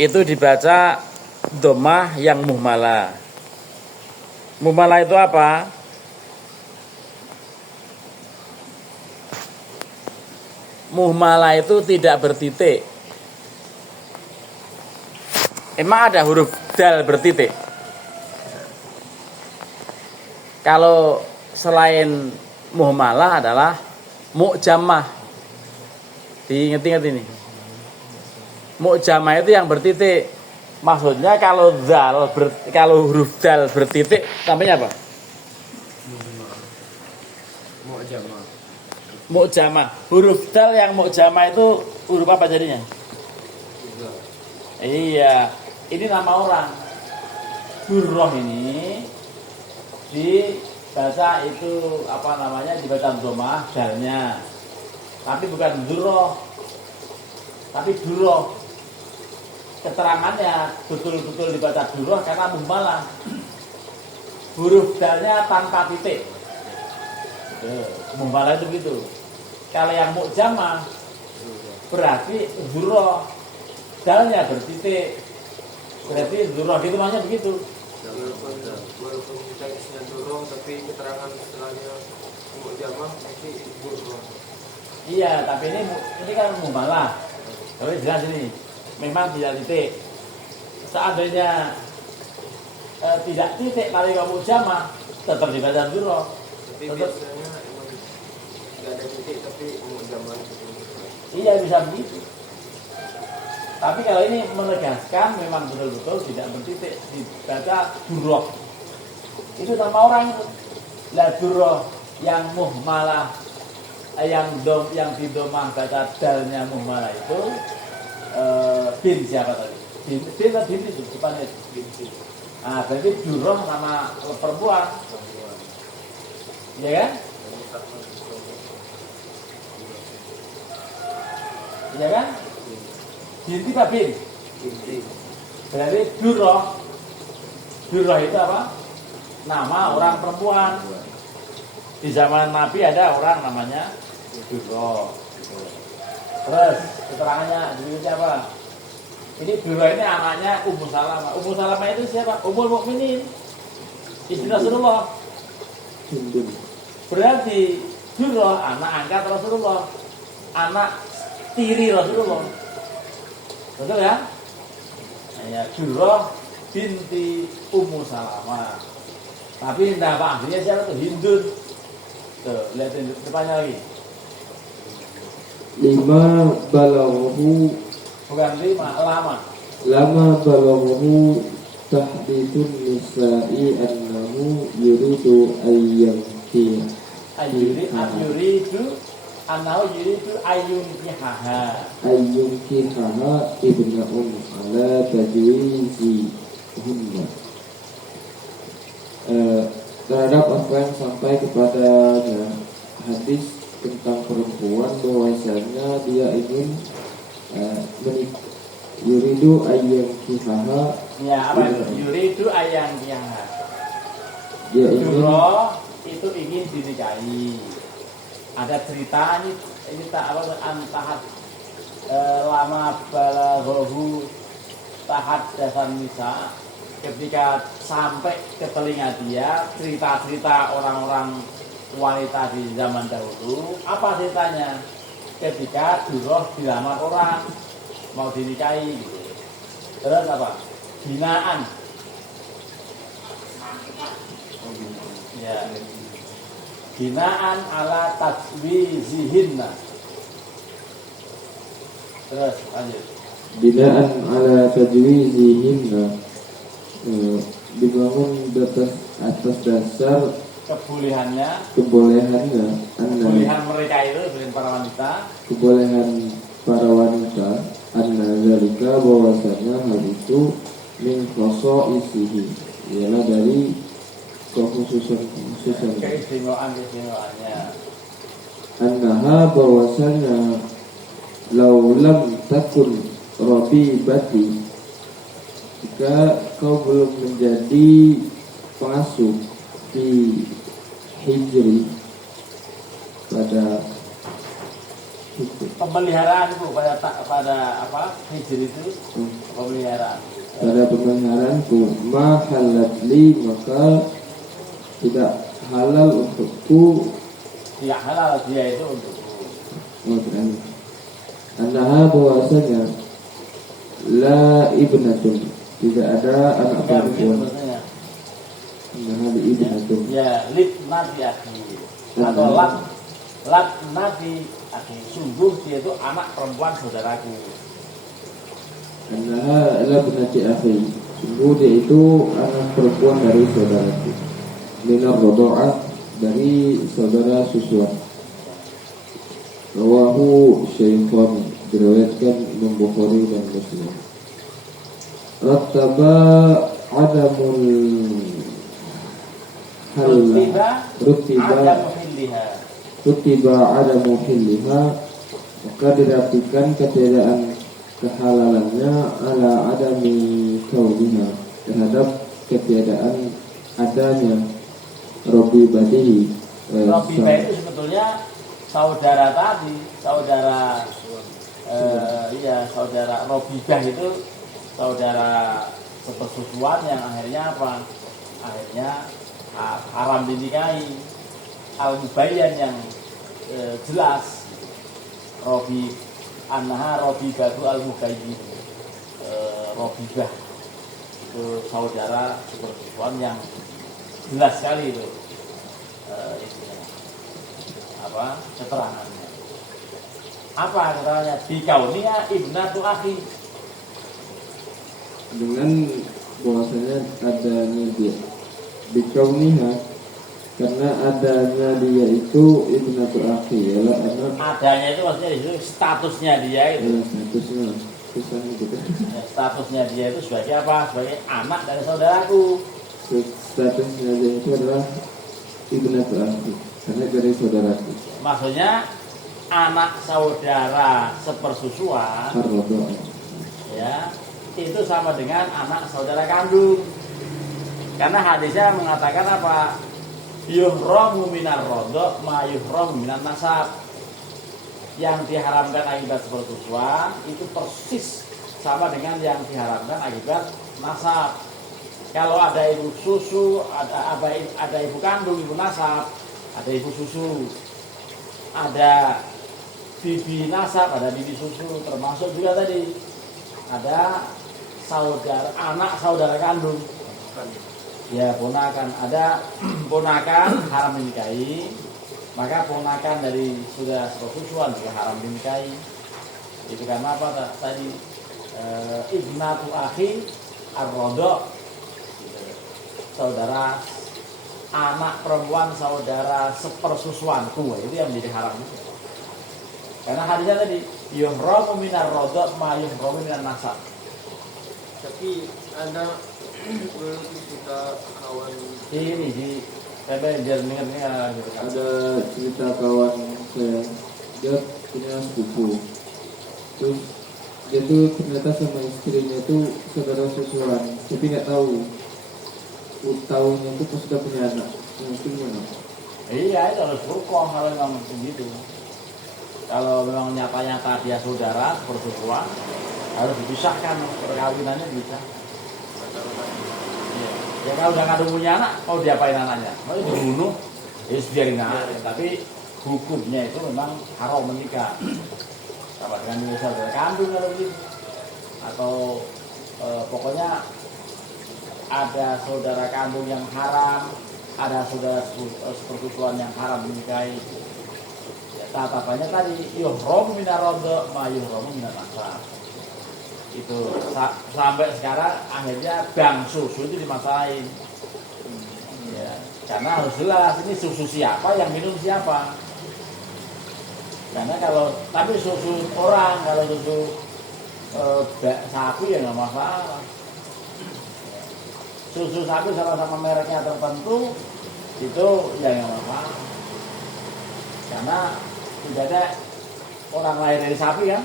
itu dibaca dhammah yang muhmalah. Muhmalah itu apa? Muhmalah itu tidak bertitik. Emang ada huruf dal bertitik? Kalau selain muhmalah adalah mu'jamah. Diingat-ingat ini. Mu'jamah itu yang bertitik. Maksudnya kalau kalau huruf dal bertitik namanya apa? Mu'jamah. Mu'jamah. Huruf dal yang mu'jamah itu huruf apa jadinya? Iya, ini nama orang. Durroh ini dibaca itu apa namanya, dibaca dhammah dalnya, tapi bukan durroh, tapi durroh. Keterangannya betul-betul dibaca durroh karena muhmalah, huruf dalnya tanpa titik. Muhmalah itu begitu. Kalau yang mu'jamah berarti durroh, dalnya bertitik, berarti durroh, gitu maksudnya begitu. Walaupun kita isinya durroh, tapi keterangan setelahnya mu'jamah pasti durroh. Iya, tapi ini kan muhmalah. Tapi jelas ini memang tidak titik. Seandainya tidak titik kali kamu mu'jamah, tetap dibaca durroh. Tapi biasanya emang tidak ada titik tapi mu'jamah. Iya, bisa begitu. Tapi kalau ini menegaskan memang betul-betul tidak bertitik, dibaca durroh. Itu nama orang itu. Lah durroh yang muhmalah, yang didomah baca dalnya muhmalah itu bin siapa tadi? Bin atau bin itu depannya bin. Ah, berarti durroh sama perempuan. Iya kan? Iya kan? Binti apa bin? Binti. Berarti durroh. Durroh itu apa? Nama orang perempuan. Di zaman Nabi ada orang namanya durroh. Terus keterangannya dirinya apa? Ini durroh ini anaknya Ummu Salamah. Ummu Salamah itu siapa? Ummul Mukminin, istri Rasulullah. Berarti durroh anak angkat Rasulullah, anak tiri Rasulullah. Betul ya? Ya, Durroh binti Ummu Salamah. Tapi entah apa aslinya siapa tuh? Hindun. Tuh, lihatin depannya lagi. 5 balaghahu, Bukan 5, lama. lama balaghahu tahdithun nisa'i annahu yuridu ayyankiha. Anahu yuridu ayyunkihaha. Ayyunkihaha ibna'un ala tajwizihunna. Terhadap apa yang sampai kepadanya hadis tentang perempuan bahwasanya dia ingin yuridu ayyunkihaha. Ya, apa itu? Yuridu ayyunkihaha. Dia ingin Durroh itu ingin dinikahi. Ada cerita ini tak apa antahat lama balaghahu tahat dasan nisa, ketika sampai ke telinga dia cerita-cerita orang-orang wanita di zaman dahulu. Apa ceritanya? Ketika Durroh dilamar orang mau dinikahi, terus apa? Binaan. Ya. Binaan ala tajwizihinna. Terus lanjut. binaan ala tajwizihinna, dibangun atas dasar Kebolehannya kebolehan mereka itu dengan para wanita, kebolehan para wanita anna zalika, bahwasanya hal itu min khosa'isihi, ialah dari keistimewaannya. Annaha, bahwasanya laulam takun rabibati, jika kau belum menjadi pengasuh di hijri pada Pemeliharaan itu pada apa hijri itu pemeliharaan. Pada pemeliharaanku ma halat li, maka tidak halal untukku. Tidak halal dia itu untukku. Terakhir, annaha bahwasanya la ibnatun, tidak ada anak perempuan. Annaha li ibnatun. Ya, lib nabi akhi atau lat nabi akhi, sungguh dia itu anak perempuan saudaraku. Annaha la ibnati akhi, sungguh dia itu anak perempuan dari saudaraku. Minar rodo'ah, dari saudara susuan. Rawahu Syaikhani, diriwayatkan Imam Bukhari dan Muslim. Rattaba adamul rutiba adamu hilliha, maka dirapikan ketiadaan kehalalannya ala adami kauniha, terhadap ketiadaan adanya Robi Badihi. Robi Badihi itu sebetulnya saudara tadi, saudara Robibah itu saudara sepersusuan yang akhirnya apa? Akhirnya haram dinikahi. Al-Mubayyan yang jelas Robi annaha Robibatu Al-Mubayyin, Robibah itu saudara sepersusuan yang jelas sekali itu keterangannya. Apa keterangannya? Bikauniha ibnatu akhi, dengan bahwasanya adanya dia bikauniha, karena adanya dia itu ibnatu akhi, ialah anak. Adanya itu maksudnya itu statusnya dia itu. Statusnya gitu. Ya, statusnya dia itu sebagai apa? Sebagai anak dari saudaraku. Statusnya dia itu adalah ibnatu akhi, karena dari saudaraku. Maksudnya anak saudara sepersusuan. Ya, itu sama dengan anak saudara kandung. Karena hadisnya mengatakan apa? Yuhramu minar rodok ma yuhramu minan nasab. Yang diharamkan akibat sepersusuan itu persis sama dengan yang diharamkan akibat nasab. Kalau ada ibu susu, ada ibu kandung, ibu nasab, ada ibu susu, ada bibi nasab, ada bibi susu, termasuk juga tadi ada anak saudara kandung. Ya, ponakan, ada ponakan haram dinikahi, maka ponakan dari sudah sepersusuan juga haram dinikahi. Itu karena apa tadi? Ibnatu akhi ar-rodok, saudara anak perempuan saudara sepersusuanku, itu yang menjadi haram. Karena hadisnya tadi yuhramu minar rodok ma yuhramu minan nasab. Tapi ada cerita kawan Ini di jangan dengar gitu kan. Ada cerita kawan saya, dia punya sepupu, terus dia tuh ternyata sama istrinya itu saudara susuan, tapi nggak tahu. Tahunya itu pas sudah punya anak, mungkin mana? Iya, itu harus hukum kalau memang begitu. Kalau memang nyata-nyata dia saudara persusuan, harus dipisahkan, perkawinannya bisa. Ya kalau udah ngadu punya anak, mau diapain anaknya? Mau dibunuh, ya biarin aja. Tapi hukumnya itu memang haram menikah. Sama dengan saudara kandung kalau begitu. Atau pokoknya ada saudara kandung yang haram, ada saudara sepersusuan yang haram dinikahi. Ya, tatapannya tadi yuhramu minar rodok ma yuhramu minan nasab. Itu sampai sekarang akhirnya bang susu itu dimasalahin. Ya, karena harus jelas ini susu siapa, yang minum siapa. Karena tapi susu orang, kalau susu sapi ya nggak masalah. Susu sapi sama-sama mereknya tertentu itu ya nggak masalah. Karena tidak ada orang lain dari sapi kan.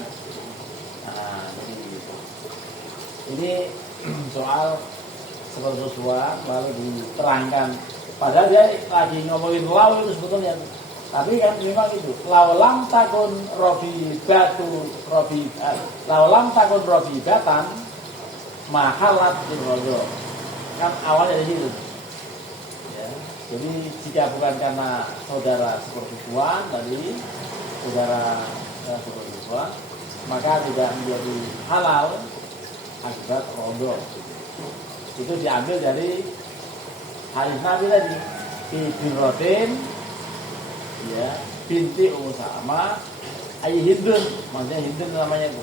Nah, ini soal sepersusuan lalu diterangkan. Padahal dia lagi ngomongin law itu sebetulnya. Tapi kan memang itu laulam takun robibatan mahalat rodo kan awalnya dari situ ya. Jadi jika bukan karena saudara sepertujuan tadi saudara sepertujuan maka tidak menjadi halal akibat rodo. Itu diambil dari hadis Nabi tadi Bibrotin ya binti Ummu Salamah Ayy Hindun, maksudnya Hindun namanya itu.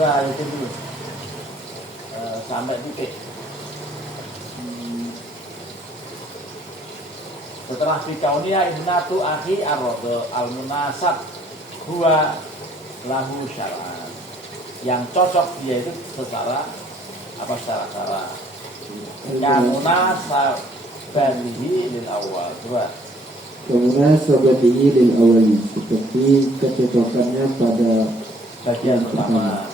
Wah itu dulu sampai titik. Setelah fikaunia ibnatu akhi ar-rodo al-munasab huwa lahu syara'an, yang cocok dia itu secara secara yang munasab badihi lil awal. Coba Kemunasabatihi lil awali, seperti kecocokannya pada bagian pertama.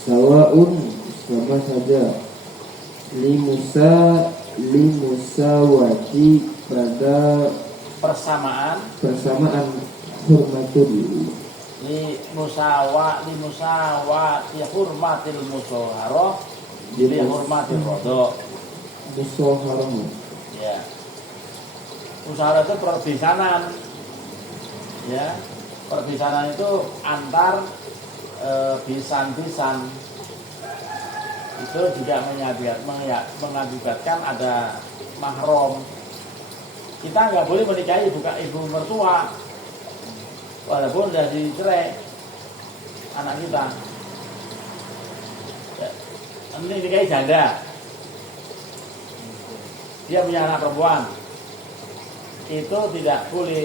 Sawaun, sama saja. Limusawati, pada persamaan hormatul. Limusawati hurmatil musoharoh, jadi hormatil rodo. Musoharoh Ya. Usaha itu perbisanan, ya, perbisanan itu antar bisan-bisan itu juga mengakibatkan ada mahram. Kita nggak boleh menikahi bukan ibu mertua, walaupun sudah dicerai anak kita. Ya. Ini nikahi janda, dia punya anak perempuan. Itu tidak boleh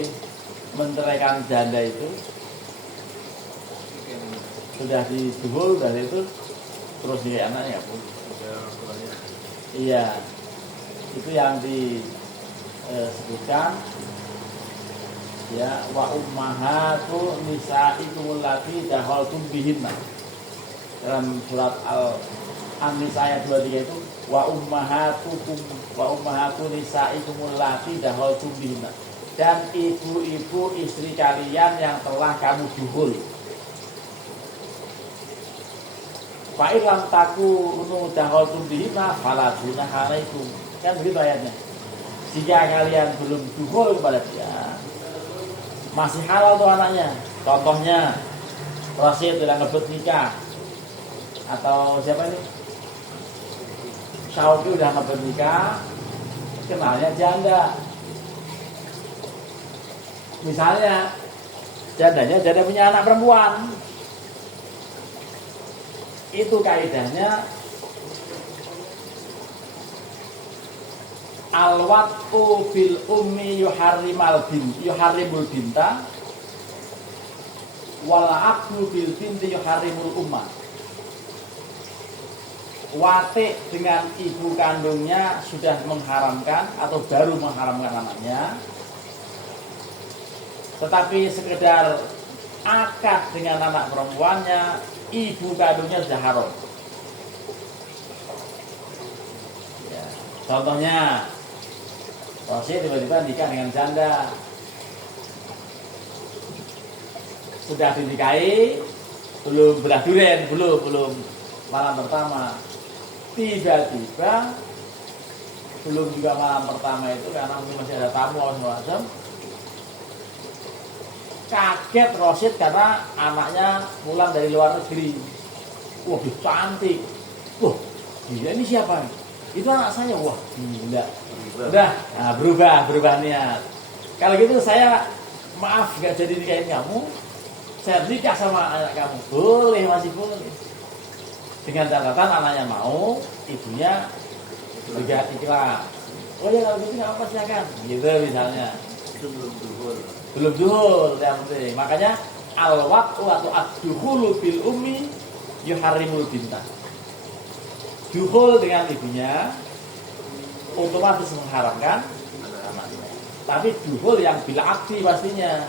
menceraikan janda itu, sudah diduhul dari itu terus nikahi anaknya ya boleh. Iya, itu yang disebutkan ya wa ummahatu nisaikum allati dakhaltum bihinna dalam surat An-Nisa ayat 23 itu wa ummahatu nisaikum allati dakhaltum bihinna, dan ibu-ibu istri kalian yang telah kamu duhul. Fa illam takunu dakhaltum bihinna fala junaha alaikum. Kan begitu ayatnya. Jika kalian belum duhul kepada dia, masih halal tuh anaknya. Contohnya Rasid tidak ngebet nikah, atau siapa ini? Syauki udah ngebet nikah, kenalnya janda. Misalnya jandanya janda punya anak perempuan, itu kaidahnya al-wat'u bil ummi yuharrimul binta wal 'abdu bil binti yuharrimul umma. Wati dengan ibu kandungnya sudah mengharamkan atau baru mengharamkan anaknya, tetapi sekedar akad dengan anak perempuannya, ibu kandungnya sudah haram. Ya, contohnya, Rasid tiba-tiba nikah dengan janda, sudah dinikahi, belum belah duren, belum malam pertama, tiba-tiba belum juga malam pertama itu karena mungkin masih ada tamu atau semacam, kaget Rasid karena anaknya pulang dari luar negeri. Wah, cantik. Wah, dia ini siapa? Itu anak saya. Wah, gila. Udah, nah, berubah niat. Kalau gitu saya maaf gak jadi nikahin kamu, saya nikah sama anak kamu. Boleh, masih boleh. Dengan catatan anaknya mau, ibunya juga ikhlas. Oh ya, kalau gitu nggak apa-apa, silakan. Gitu misalnya. Itu belum duhul yang penting. Makanya al-wat'u atau ad-duhulu bil ummi yuharrimul binta. Duhul dengan ibunya otomatis mengharamkan anaknya. Tapi duhul yang bil akdi pastinya.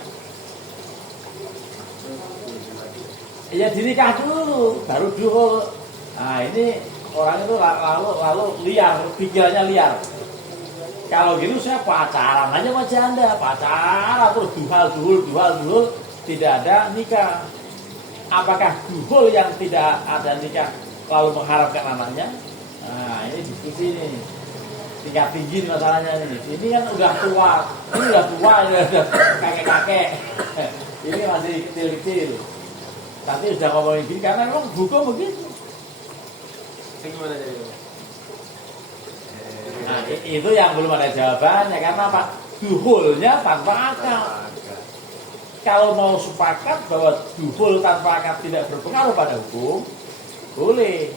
Ya dinikah dulu, baru duhul. Nah ini orang itu lalu liar, pikirannya liar. Kalau gitu saya pacaran aja sama janda, pacaran terus duhul, tidak ada nikah. Apakah duhul yang tidak ada nikah lalu mengharapkan anaknya? Nah, ini diskusi nih. Tingkat tinggi nih masalahnya nih. Ini kan udah tua, ini udah kakek-kakek. Ini masih kecil-kecil. Tapi sudah ngomongin gini karena memang hukum begitu. Gimana jadi? Nah, itu yang belum ada jawabannya karena apa? Duhulnya tanpa akad. Kalau mau sepakat bahwa duhul tanpa akad tidak berpengaruh pada hukum, boleh.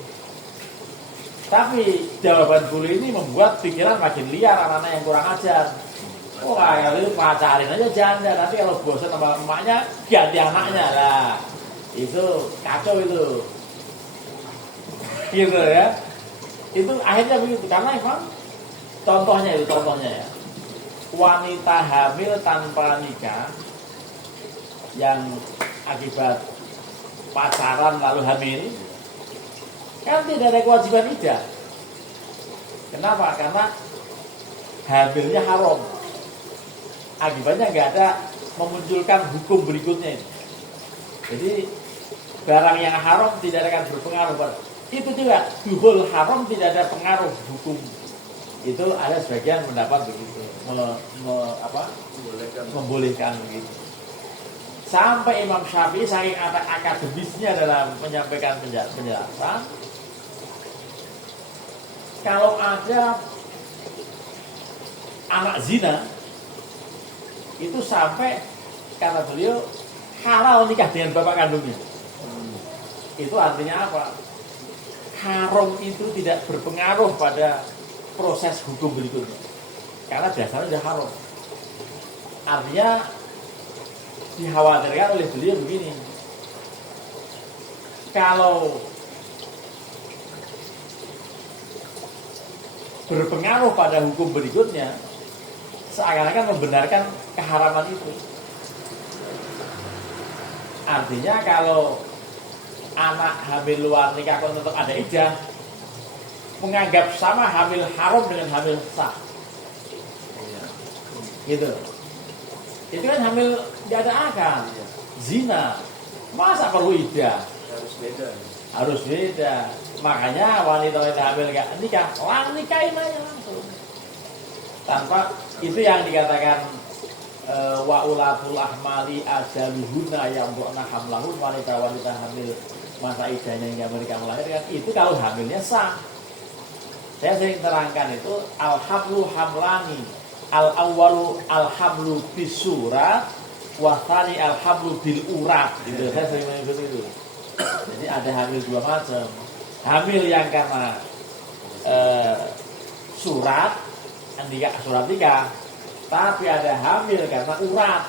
Tapi jawaban boleh ini membuat pikiran makin liar anak-anak yang kurang ajar. Oh, kayak itu pacarin aja janda. Nanti kalau bosan sama emaknya ganti anaknya lah. Itu kacau itu. Gitu ya. Itu akhirnya begitu karena memang contohnya ya. Wanita hamil tanpa nikah yang akibat pacaran lalu hamil kan tidak ada kewajiban iddah. Kenapa? Karena hamilnya haram. Akibatnya nggak ada memunculkan hukum berikutnya itu. Jadi barang yang haram tidak akan berpengaruh. Itu juga duhul haram tidak ada pengaruh hukum. Itu ada sebagian pendapat begitu, membolehkan begitu. Sampai Imam Syafi'i saking akademisnya dalam menyampaikan penjelasan, kalau ada anak zina itu sampai kata beliau halal nikah dengan bapak kandungnya. Itu artinya apa? Haram itu tidak berpengaruh pada proses hukum berikutnya karena dasarnya sudah haram. Artinya dikhawatirkan oleh beliau begini, kalau berpengaruh pada hukum berikutnya seakan-akan membenarkan keharaman itu. Artinya kalau anak hamil luar nikah kalau tetap ada iddah, menganggap sama hamil haram dengan hamil sah. Gitu. Itu kan hamil tidak ada akal. Zina. Masa perlu iddah? Harus beda. Makanya wanita-wanita hamil nggak nikah, nikahin aja langsung. Tanpa itu yang dikatakan wa ulatul ahmali ajaluhunna yang bu'na hamlahun, wanita-wanita hamil masa iddahnya hingga mereka melahirkan. Itu kalau hamilnya sah. Saya sering terangkan itu al-hablu hamlani, al-awwalu al-hablu bisurat wa tsani al-hablu bil urat. Gitu. Saya sering menyebut itu. Jadi ada hamil dua macam. Hamil yang karena surat nikah, tapi ada hamil karena urat.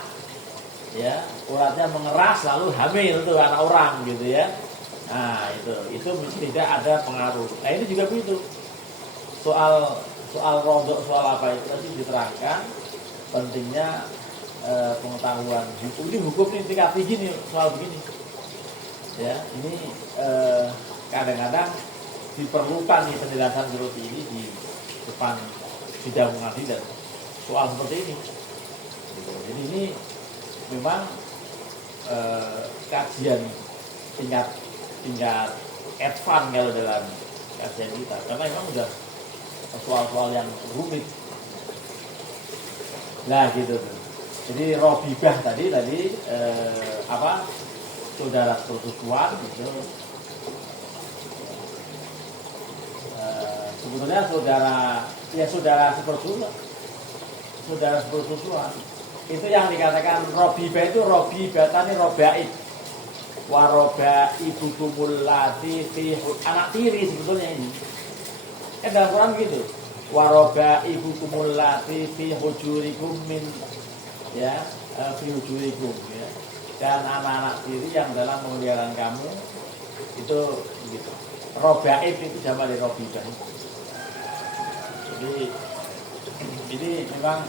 Ya, uratnya mengeras lalu hamil itu anak orang gitu ya. Nah, itu tidak ada pengaruh. Nah, ini juga begitu. Soal rodok, soal apa itu tadi diterangkan pentingnya pengetahuan hukum. Ini hukum ini tingkat tinggi nih soal begini. Ya, ini kadang-kadang diperlukan nih penjelasan seperti ini di depan sidang pengadilan soal seperti ini. Jadi ini memang kajian tingkat advance kalau dalam kajian kita, karena memang sudah soal-soal yang rumit. Nah gitu. Jadi Robibah tadi saudara persusuan gitu. Sebetulnya saudara sepersusuan itu yang dikatakan Robibah itu Robibatani Robaib waroba ibu kumulati anak tiri sebetulnya ini. Dalam Quran gitu. Waroba ibu kumulati fi hujurikum min ya fi hujurikum ya. Dan anak-anak tiri yang dalam pemeliharaan kamu itu gitu. Robaib itu sama dari Robibah. Jadi ini memang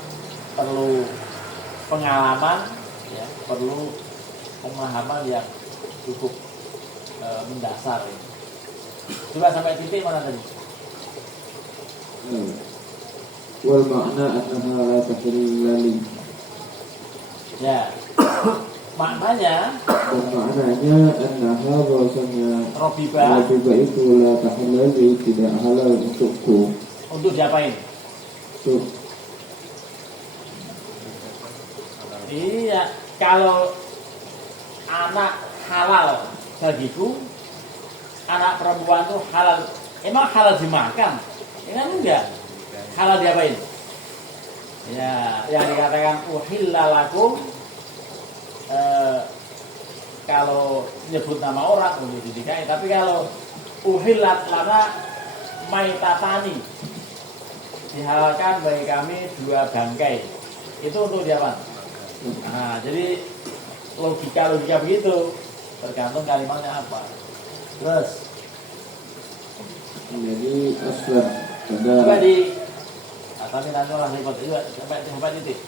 perlu pengalaman ya, perlu pemahaman yang cukup mendasar ya. Coba sampai titik mana tadi? wal makna annaha la tahillali. Ya. Maknanya Dan maknanya annaha bahwasanya robiba itu la tahillali, tidak halal untukku. untuk diapain? Untuk Iya, kalau anak halal bagiku, anak perempuan tuh halal. Emang halal dimakan? Ya kan enggak. Halal diapain? Ya, yang dikatakan uhilla lakum, kalau nyebut nama orang untuk dinikahi. Tapi kalau uhillat lana maitatani, dihalalkan bagi kami 2 bangkai. Itu untuk diapain? Nah, jadi logika begitu, tergantung kalimatnya apa. Terus menjadi aslan coba pada di tapi nanti orang repot juga sampai titik.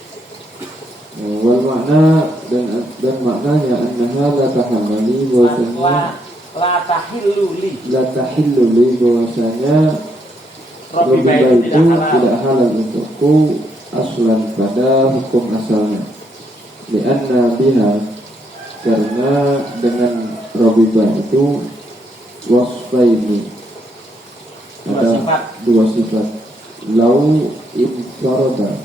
wal makna dan maknanya annaha la tahillali, bahwasanya La tahillu li la tahilluli, bahwasanya robiba robiba itu itu tidak tidak halal. halal untukku aslan pada hukum asalnya. Lianna biha, karena dengan robiba itu wasfaini, ada 2 sifat. Lau infarada,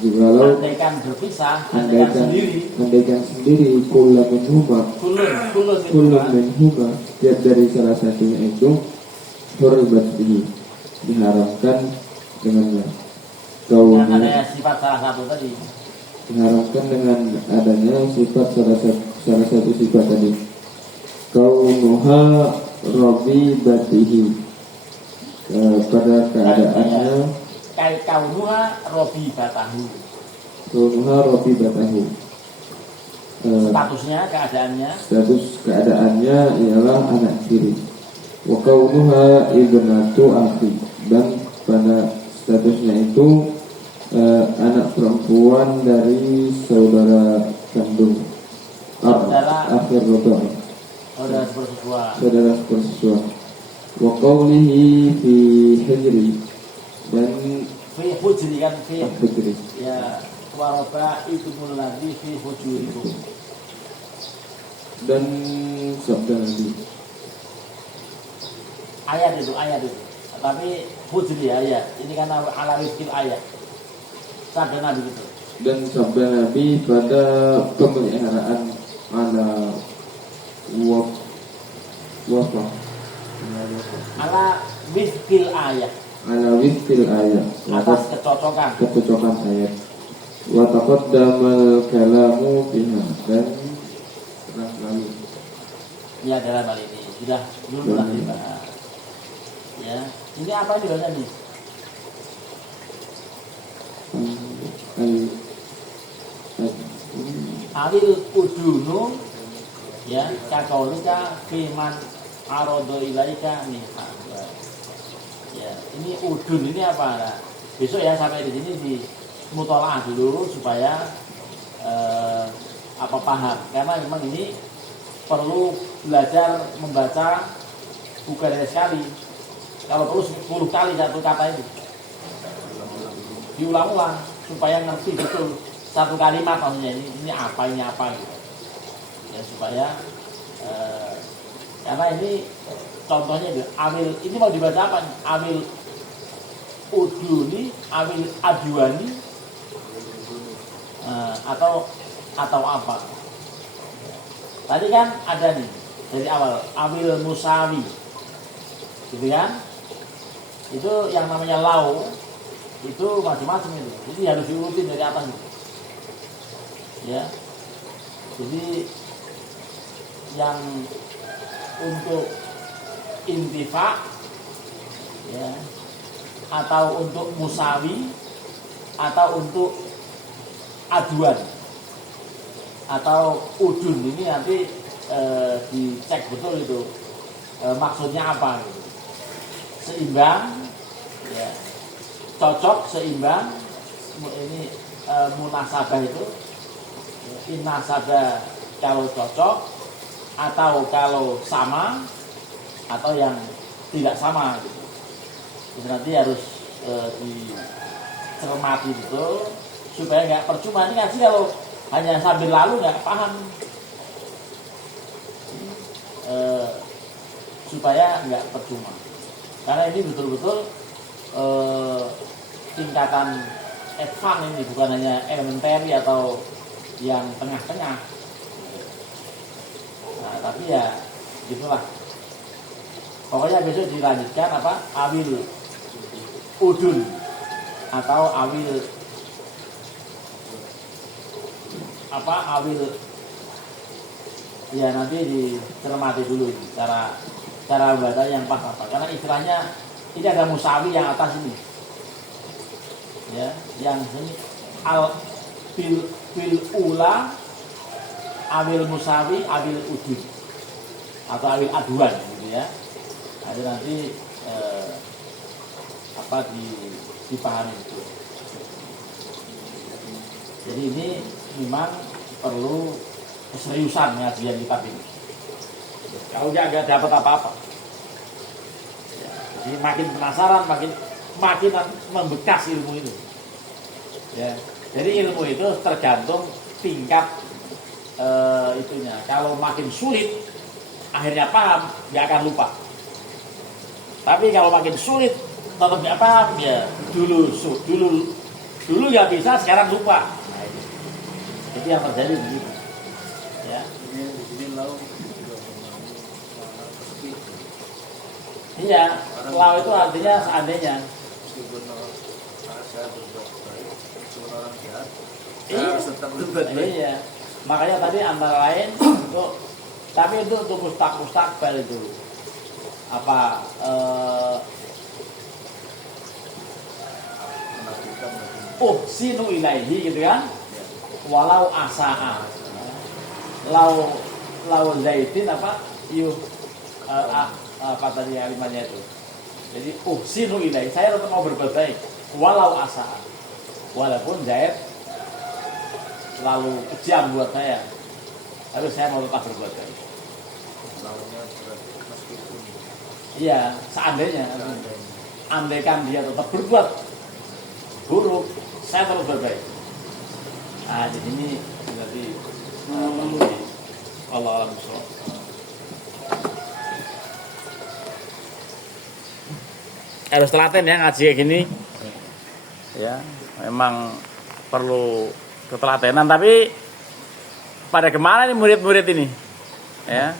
jikalau Andaikan berpisah, andaikan sendiri kullu minhuma kulun tiap dari salah satunya itu hurribat bihi, diharamkan dengannya. yang adanya sifat salah satu tadi. Diharapkan dengan adanya sifat salah satu sifat tadi. Kaunuha robibatihi, pada keadaannya Kaunuha robibatahu, kaunuha robibatahu, statusnya, keadaannya. status keadaannya ialah anak tiri. Wa kaunuha ibnatu akhi, dan pada statusnya itu anak perempuan dari saudara kandung, akhir roda, saudara sepersusuan. Wa qawlihi fi hijri, dan Fi hujri kan fi hijri, ya waroba itu muladi fi hujurikum. dan sabda Nabi. Ayat itu. Tapi hujri ayat. Ini kan ala rizkil ayat. Sabda Nabi gitu. Dan sabda Nabi pada pemeliharaan ala wafah, Ala rizkil ayat. ala wifil ayat, Atas kecocokan. ayat. Wa taqaddamal kalamu biha, dan telah lalu Ya dalam hal ini sudah dulu lah dibahas. Ya, ini apa yang dibahas nih? Alil udunu ya kakolika fiman arodo ilaika minha. Ya, ini udun ini apa? Nah, besok ya sampai di sini di mutolaah dulu supaya paham, karena memang ini perlu belajar membaca bukan hanya sekali, kalau perlu 10 kali satu kata itu diulang-ulang supaya ngerti betul satu kalimat maksudnya ini apa gitu. Ya supaya karena ini contohnya itu amil, ini mau dibaca apa nih? Amil uduni, amil adwani, atau apa? Tadi kan ada nih dari awal amil musawi, gitu kan? Itu yang namanya lau itu macam-macam itu. Jadi harus diurutin dari atas itu. Ya. Jadi yang untuk intifa ya, atau untuk musawi, atau untuk aduan atau udun, ini nanti dicek betul itu maksudnya apa gitu. Seimbang ya, cocok, seimbang, ini munasabah itu inasabah kalau cocok, atau kalau sama, atau yang tidak sama gitu. Jadi nanti harus cermati betul supaya nggak percuma. Ini ngaji kalau hanya sambil lalu nggak paham. Supaya nggak percuma. Karena ini betul-betul tingkatan advance ini, bukan hanya elementary atau yang tengah-tengah. Nah, tapi ya gitulah. Pokoknya besok dilanjutkan apa? Awil udun atau awil apa? Awil ya nanti dicermati dulu cara membaca yang pas apa. Karena istilahnya ini ada musawi yang atas ini. Ya, yang ini al fil ula awil musawi awil udud atau awil aduan gitu ya. Ada nanti dipahami itu. Jadi ini memang perlu keseriusan ngajian kitab ini. Kalau nggak dapat apa-apa. Ya, jadi makin penasaran, makin membekas ilmu itu. Ya, jadi ilmu itu tergantung tingkat itunya. Kalau makin sulit, akhirnya paham, nggak akan lupa. Tapi kalau makin sulit, tetap nggak paham, ya dulu nggak bisa, sekarang lupa. Nah, itu yang terjadi begitu. Ya. Iya, lau itu artinya seandainya. Iya. Makanya tadi antara lain untuk, tapi itu untuk mustakbal itu apa sinu ilaihi gitu kan, walau asaa, lau zaitin apa apa tadi kalimatnya itu. Jadi sinu ilaihi, saya tetap mau berbuat baik walau asaa, walaupun Zaid lalu kejam buat saya, tapi saya mau tetap berbuat baik. Iya, seandainya, andaikan dia tetap berbuat buruk, saya terus berbaik. Nah, jadi ini berarti Allah alam shawab. Harus telaten ya ngaji kayak gini. Ya, memang perlu ketelatenan. Tapi pada kemana nih murid-murid ini? Ya.